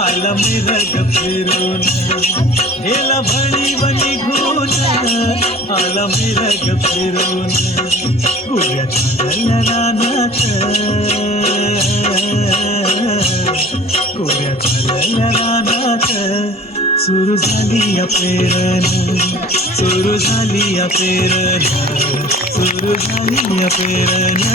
आला मिरग फिरून गेला भणी बनी घून आला मिरग फिरून गुऱ्या चालल्या रानात गुऱ्या चालल्या रानात सुरू झाली या पेरण सुरू झाली या पेरण सुरू झाली या पेरण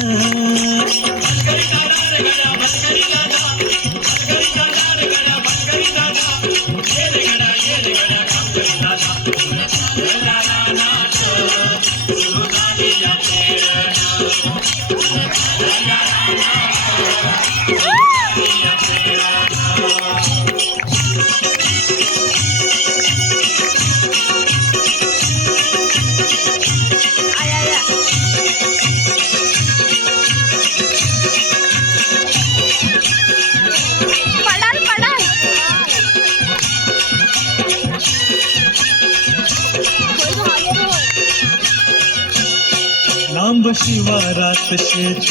लांब शिवारात शेत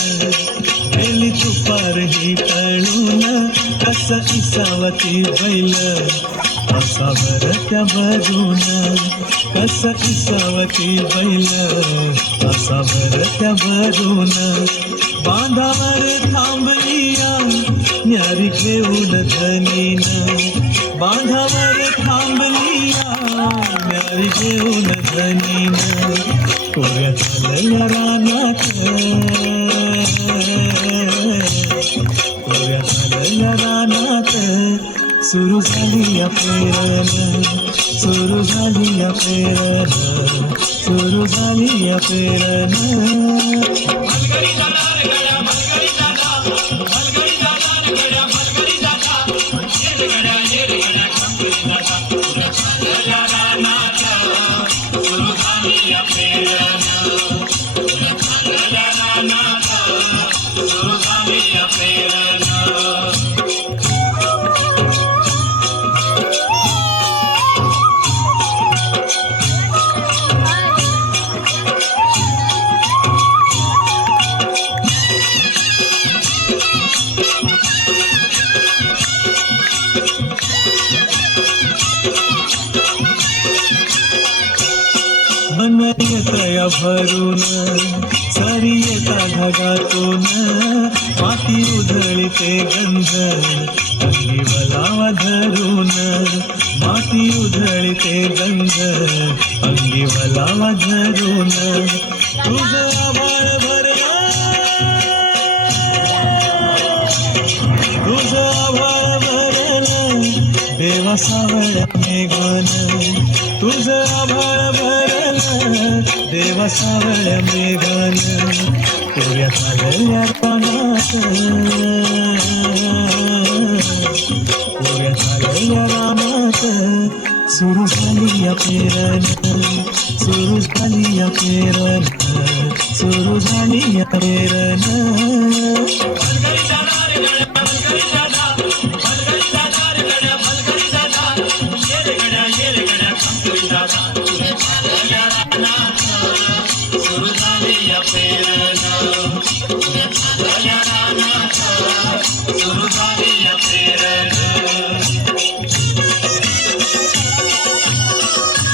गेली दुपार ही तळून कस इसावती बैल असावर त्या भरून कस इसावती बैल असावर त्या भरून बांधावर थांबलिया न्यारी घेऊन धनीन बांधावर थांबलिया न्यारी घेऊन धनीन कोऱ्या चालल्या रानात कोऱ्या चालल्या रानात सुरू झाली या पेरण सुरू झाली या पेरण सुरू झाली या पेरण तया भरून सरी येता ढगातून माती उधळीते गंध अंगी वलावा धरून माती उधळीते गंध अंगी वलावा धरून तुझं आभाळ भरलं तुझं आभाळ भरलं देवा सावळ्या मेघान तुझं आभाळ भरलं देवा सावळ्या मेघान कोऱ्या चालल्या रानात कोऱ्या चालल्या रानात सुरू झाली या पेरण सुरू झाली या पेरण सुरू झाली या पेरण